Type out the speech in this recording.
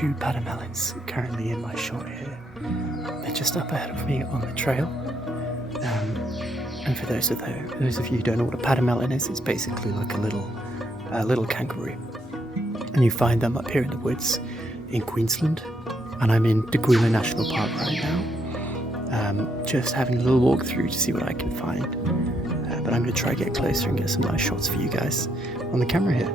2 pademelons currently in my shot here. They're just up ahead of me on the trail. And for those of you who don't know what a pademelon is, it's basically like a little kangaroo. And you find them up here in the woods in Queensland. And I'm in the jeoy National Park right now. Just having a little walk through to see what I can find. But I'm going to try to get closer and get some nice shots for you guys on the camera here.